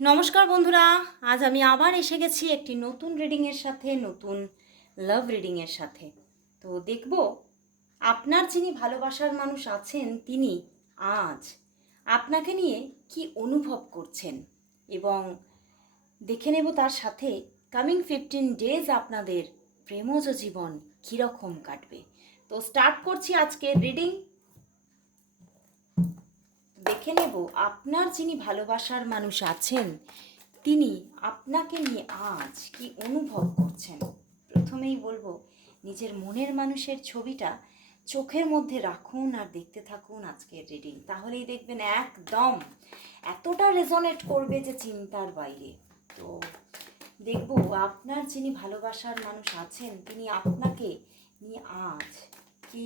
নমস্কার বন্ধুরা, আজ আমি আবার এসে গেছি একটি নতুন রিডিংয়ের সাথে, নতুন লাভ রিডিংয়ের সাথে। তো দেখব, আপনার যিনি ভালোবাসার মানুষ আছেন, তিনি আজ আপনাকে নিয়ে কি অনুভব করছেন? এবং দেখে নেব তার সাথে কামিং ফিফটিন ডেজ আপনাদের প্রেমজ জীবন কীরকম কাটবে। তো স্টার্ট করছি আজকে রিডিং দেখে নেব আপনার যিনি ভালোবাসার মানুষ আছেন, তিনি আপনাকে নিয়ে আজ কি অনুভব করছেন? প্রথমেই বলব, নিজের মনের মানুষের ছবিটা চোখের মধ্যে রাখুন আর দেখতে থাকুন আজকের রিডিং তাহলেই দেখবেন একদম এতটা রেজনেট করবে যে চিন্তার বাইরে। তো দেখব আপনার যিনি ভালোবাসার মানুষ আছেন, তিনি আপনাকে নিয়ে আজ কি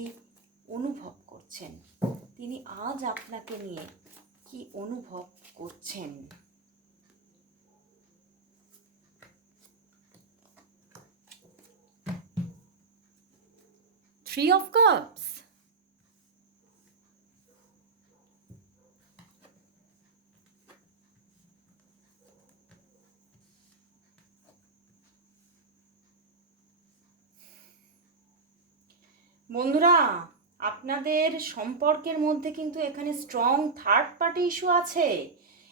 অনুভব করছেন? তিনি আজ আপনাকে নিয়ে কি অনুভব করছেন? থ্রি অফ কাপস বন্ধুরা আপনাদের সম্পর্কের মধ্যে কিন্তু এখানে স্ট্রং থার্ড পার্টি ইস্যু আছে।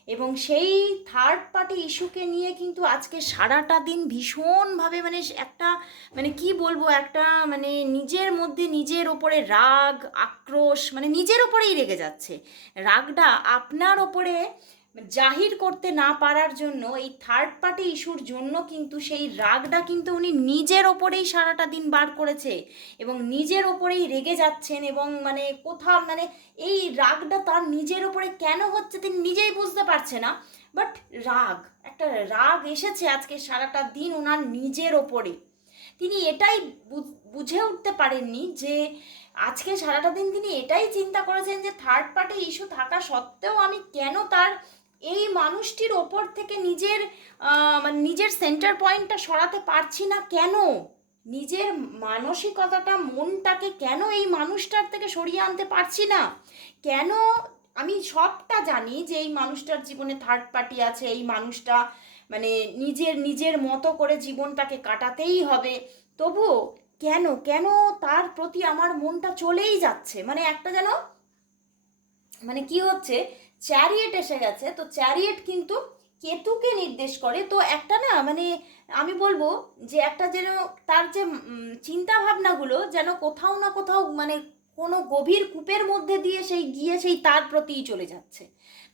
এবং সেই থার্ড পার্টি ইস্যুকে নিয়ে কিন্তু আজকে সারাটা দিন ভীষণভাবে মানে একটা মানে কি বলব, একটা মানে নিজের মধ্যে নিজের ওপরে রাগ, আক্রোশ মানে নিজের ওপরেই রেগে যাচ্ছে। রাগটা আপনার ওপরে জাহির করতে না পারার জন্য এই থার্ড পার্টি ইস্যুর জন্য কিন্তু সেই রাগটা কিন্তু উনি নিজের ওপরেই সারাটা দিন বার করেছে এবং নিজের ওপরেই রেগে যাচ্ছেন এবং মানে কোথাও মানে এই রাগটা তার নিজের ওপরে কেন হচ্ছে তিনি নিজেই বুঝতে পারছে না। বাট রাগ, একটা রাগ এসেছে আজকে সারাটা দিন ওনার নিজের ওপরে। তিনি এটাই বুঝে উঠতে পারেননি যে আজকে সারাটা দিন তিনি এটাই চিন্তা করেছেন যে থার্ড পার্টি ইস্যু থাকা সত্ত্বেও আমি কেন তার এই মানুষটির ওপর থেকে নিজের মানে নিজের সেন্টার পয়েন্টটা সরাতে পারছি না কেন? নিজের মানসিকতাটা, মনটাকে কেন এই মানুষটার থেকে সরিয়ে আনতে পারছি না? কেন আমি সবটা জানি যে এই মানুষটার জীবনে থার্ড পার্টি আছে, এই মানুষটা মানে নিজের নিজের মতো করে জীবনটাকে কাটাতেই হবে। তবুও কেন কেন তার প্রতি আমার মনটা চলেই যাচ্ছে? মানে একটা যেন মানে কি হচ্ছে চ্যারিয়েট এসে গেছে। তো চ্যারিয়েট কিন্তু কেতুকে নির্দেশ করে। তো একটা না মানে আমি বলব যে একটা যেন তার যে চিন্তা ভাবনাগুলো যেন কোথাও না কোথাও মানে কোনো গভীর কূপের মধ্যে দিয়ে সেই, গিয়ে সেই তার প্রতিই চলে যাচ্ছে।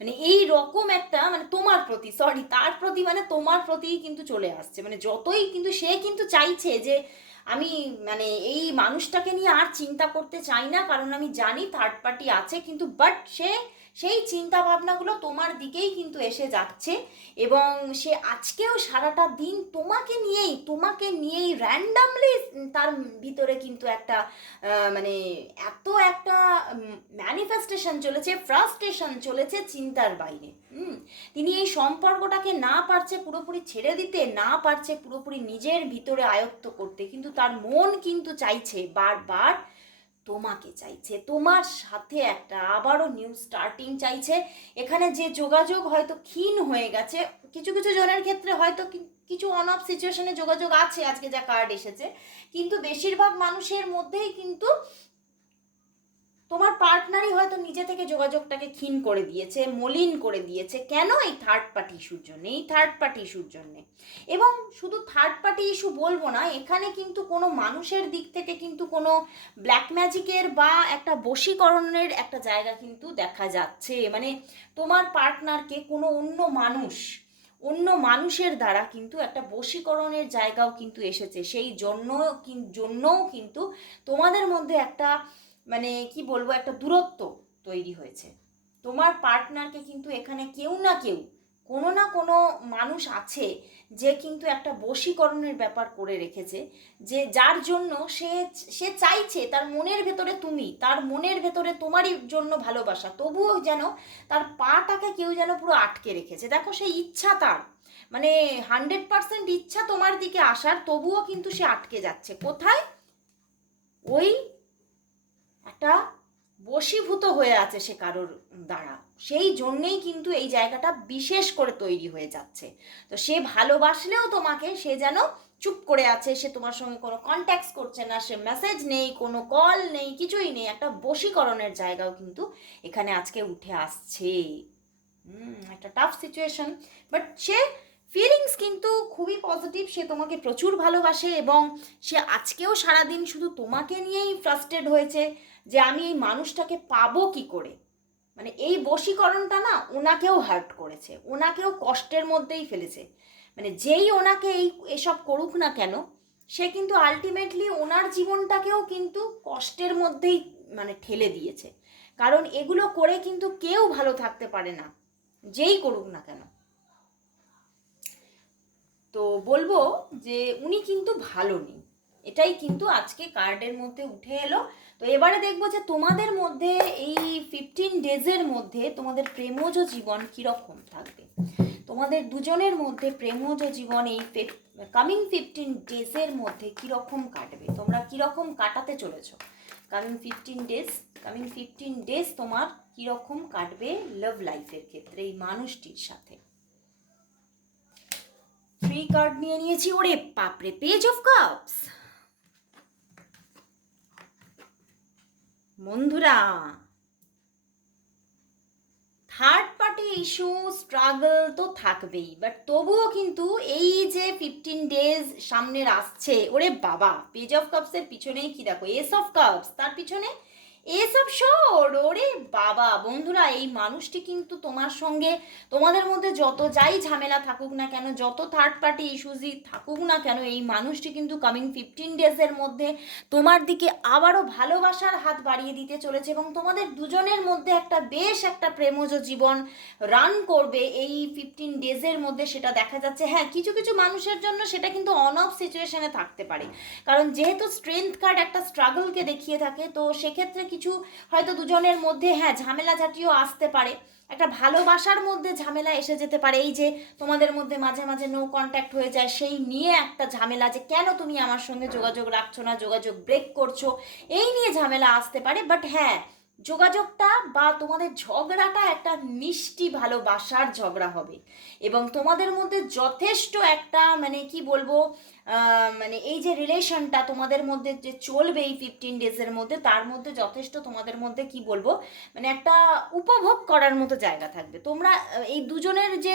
মানে এই রকম একটা মানে তোমার প্রতি সরি তার প্রতি মানে তোমার প্রতিই কিন্তু চলে আসছে। মানে যতই কিন্তু সে কিন্তু চাইছে যে আমি মানে এই মানুষটাকে নিয়ে আর চিন্তা করতে চাই না, কারণ আমি জানি থার্ড পার্টি আছে কিন্তু বাট সে সেই চিন্তা ভাবনাগুলো তোমার দিকেই কিন্তু এসে যাচ্ছে এবং সে আজকেও সারাটা দিন তোমাকে নিয়েই তোমাকে নিয়েই র্যান্ডামলি তার ভিতরে কিন্তু একটা মানে এত একটা ম্যানিফেস্টেশন চলেছে ফ্রাস্ট্রেশন চলেছে চিন্তার বাইরে। হুম? তিনি এই সম্পর্কটাকে না পারছে পুরোপুরি ছেড়ে দিতে, না পারছে পুরোপুরি নিজের ভিতরে আয়ত্ত করতে, কিন্তু তার মন কিন্তু চাইছে বারবার তোমাকে চাইছে, তোমার সাথে একটা আবারও নিউ স্টার্টিং চাইছে। এখানে যে যোগাযোগ হয়তো ক্ষীণ হয়ে গেছে, কিছু কিছু জনের ক্ষেত্রে হয়তো কিছু অন অফ সিচুয়েশনে যোগাযোগ আছে, আজকে যা কার্ড এসেছে। কিন্তু বেশিরভাগ মানুষের মধ্যেই কিন্তু হয়তো নিজে থেকে যোগাযোগটাকে ক্ষীণ করে দিয়েছে, মলিন করে দিয়েছে। কেন এই থার্ড পার্টি ইস্যুর জন্য? এই থার্ড পার্টি ইস্যুর জন্যে। এবং শুধু থার্ড পার্টি ইস্যু বলব না, এখানে কিন্তু কোনো মানুষের দিক থেকে কিন্তু কোনো ব্ল্যাক ম্যাজিকের বা একটা বশীকরণের একটা জায়গা কিন্তু দেখা যাচ্ছে। মানে তোমার পার্টনারকে কোনো অন্য মানুষ, অন্য মানুষের দ্বারা কিন্তু একটা বশীকরণের জায়গাও কিন্তু এসেছে। সেই জন্য জন্যও কিন্তু তোমাদের মধ্যে একটা মানে কি বলব, একটা দূরত্ব তৈরি হয়েছে। তোমার পার্টনারকে কিন্তু এখানে কেউ না কেউ, কোনো না কোনো মানুষ আছে যে কিন্তু একটা বশীকরণের ব্যাপার করে রেখেছে, যে যার জন্য সে সে চাইছে তার মনের ভেতরে তুমি, তার মনের ভেতরে তোমারই জন্য ভালোবাসা, তবুও যেন তার পাটাকে কেউ যেন পুরো আটকে রেখেছে। দেখো সেই ইচ্ছা তার মানে হান্ড্রেড পারসেন্ট ইচ্ছা তোমার দিকে আসার, তবুও কিন্তু সে আটকে যাচ্ছে। কোথায়? ওই একটা বশীভূত হয়ে আছে সে কারোর দ্বারা। সেই জন্যেই কিন্তু এই জায়গাটা বিশেষ করে তৈরি হয়ে যাচ্ছে। তো সে ভালোবাসলেও তোমাকে, সে যেন চুপ করে আছে, সে তোমার সঙ্গে কোনো কন্ট্যাক্ট করছে না, সে মেসেজ নেই, কোনো কল নেই, কিছুই নেই, একটা বশীকরণের জায়গাও কিন্তু এখানে আজকে উঠে আসছে। একটা টাফ সিচুয়েশন বাট সে ফিলিংস কিন্তু খুবই পজিটিভ সে তোমাকে প্রচুর ভালোবাসে এবং সে আজকেও সারাদিন শুধু তোমাকে নিয়েই ফ্রাস্টেড হয়েছে। যে আমি এই মানুষটাকে পাবো কি করে? মানে এই বশীকরণটা না ওনাকেও হার্ট করেছে, ওনাকেও কষ্টের মধ্যেই ফেলেছে। মানে যেই ওনাকে এই, এসব করুক না কেন, সে কিন্তু আলটিমেটলি ওনার জীবনটাকেও কিন্তু কষ্টের মধ্যেই মানে ঠেলে দিয়েছে। কারণ এগুলো করে কিন্তু কেউ ভালো থাকতে পারে না, যেই করুক না কেন। তো বলব যে উনি কিন্তু ভালো নেই। এটাই কিন্তু আজকে কার্ডের মধ্যে উঠে এলো। তো এবারে দেখব যে তোমাদের মধ্যে এই ফিফটিন ডেজের মধ্যে তোমাদের প্রেমজ জীবন কীরকম থাকবে? তোমাদের দুজনের মধ্যে প্রেমজ জীবন এই কামিং ফিফটিন ডেজের মধ্যে কীরকম কাটবে? তোমরা কীরকম কাটাতে চলেছ? Coming fifteen days coming fifteen days তোমার কীরকম কাটবে লাভ লাইফের ক্ষেত্রে এই মানুষটির সাথে? থ্রি কার্ড নিয়ে নিয়েছি। ওরে বাপরে পেজ অফ কাপস বন্ধুরা থার্ড পার্টি ইস্যু স্ট্রাগল তো থাকবেই বাট তবুও কিন্তু এই যে ফিফটিন ডেজ সামনে আসছে, ওরে বাবা পেজ অফ কাপসের পিছনেই কি দেখো এস অফ কাপস তার পিছনে এসব শোর ওরে বাবা, বন্ধুরা, এই মানুষটি কিন্তু তোমার সঙ্গে, তোমাদের মধ্যে যত যাই ঝামেলা থাকুক না কেন, যত থার্ড পার্টি ইস্যুজই থাকুক না কেন, এই মানুষটি কিন্তু কামিং ফিফটিন ডেজের মধ্যে তোমার দিকে আবারও ভালোবাসার হাত বাড়িয়ে দিতে চলেছে এবং তোমাদের দুজনের মধ্যে একটা বেশ একটা প্রেমজ জীবন রান করবে এই ফিফটিন ডেজের মধ্যে সেটা দেখা যাচ্ছে। হ্যাঁ কিছু কিছু মানুষের জন্য সেটা কিন্তু অন অফ সিচুয়েশনে থাকতে পারে। কারণ যেহেতু স্ট্রেংথ কার্ড একটা স্ট্রাগলকে দেখিয়ে থাকে, তো সেক্ষেত্রে কিছু হয়তো দুজনের মধ্যে হ্যাঁ ঝামেলা জাতীয় আসতে পারে। একটা ভালোবাসার মধ্যে ঝামেলা এসে যেতে পারে। এই যে তোমাদের মধ্যে মাঝে মাঝে নো কন্ট্যাক্ট হয়ে যায়, সেই নিয়ে একটা ঝামেলা যে কেন তুমি আমার সঙ্গে যোগাযোগ রাখছো না, যোগাযোগ ব্রেক করছ, এই নিয়ে ঝামেলা আসতে পারে। বাট হ্যাঁ যোগাযোগটা বা তোমাদের ঝগড়াটা একটা মিষ্টি ভালোবাসার ঝগড়া হবে। এবং তোমাদের মধ্যে যথেষ্ট একটা মানে কি বলব মানে এই যে রিলেশনটা তোমাদের মধ্যে যে চলবে এই ফিফটিন ডেজের মধ্যে, তার মধ্যে যথেষ্ট তোমাদের মধ্যে কি বলব মানে একটা উপভোগ করার মতো জায়গা থাকবে। তোমরা এই দুজনের যে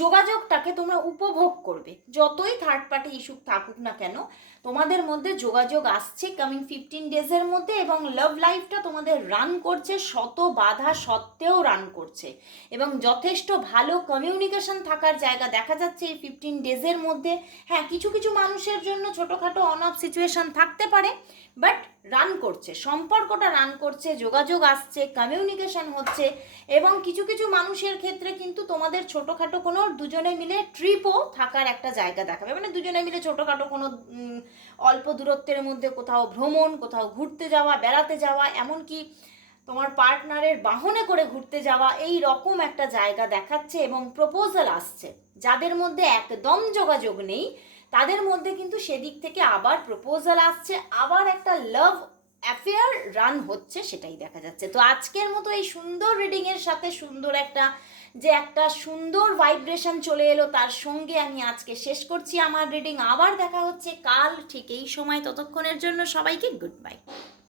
যোগাযোগটাকে তোমরা উপভোগ করবে। যতই থার্ড পার্টি ইস্যু থাকুক না কেন, তোমাদের মধ্যে যোগাযোগ আসছে কামিং ফিফটিন ডেজের মধ্যে এবং লাভ লাইফটা তোমাদের রান করছে, শত বাধা সত্ত্বেও রান করছে। এবং যথেষ্ট ভালো কমিউনিকেশন থাকার জায়গা দেখা যাচ্ছে এই ফিফটিন ডেজের মধ্যে। হ্যাঁ কিছু কিছু মানুষের জন্য ছোটোখাটো অন অফ সিচুয়েশন থাকতে পারে বাট রান করছে, সম্পর্কটা রান করছে, যোগাযোগ আসছে কমিউনিকেশন হচ্ছে, এবং কিছু কিছু মানুষের ক্ষেত্রে কিন্তু তোমাদের ছোটোখাটো কোনো দুজনে মিলে ট্রিপও থাকার একটা জায়গা দেখাবে। মানে দুজনে মিলে ছোটোখাটো কোনো অল্প দূরত্বের মধ্যে কোথাও ভ্রমণ, কোথাও ঘুরতে যাওয়া, বেড়াতে যাওয়া, এমনকি তোমার পার্টনারের বাহনে করে ঘুরতে যাওয়া এই রকম একটা জায়গা দেখাচ্ছে এবং প্রপোজাল আসছে। যাদের মধ্যে একদম যোগাযোগ নেই, তাদের মধ্যে কিন্তু সেদিক থেকে আবার প্রপোজাল আসছে, আবার একটা লাভ অ্যাফেয়ার রান হচ্ছে সেটাই দেখা যাচ্ছে। তো আজকের মতো এই সুন্দর রিডিংয়ের সাথে সুন্দর একটা, যে একটা সুন্দর ভাইব্রেশন চলে এলো, তার সঙ্গে আমি আজকে শেষ করছি আমার রিডিং আবার দেখা হচ্ছে কাল ঠিক এই সময়। ততক্ষণের জন্য সবাইকে গুড বাই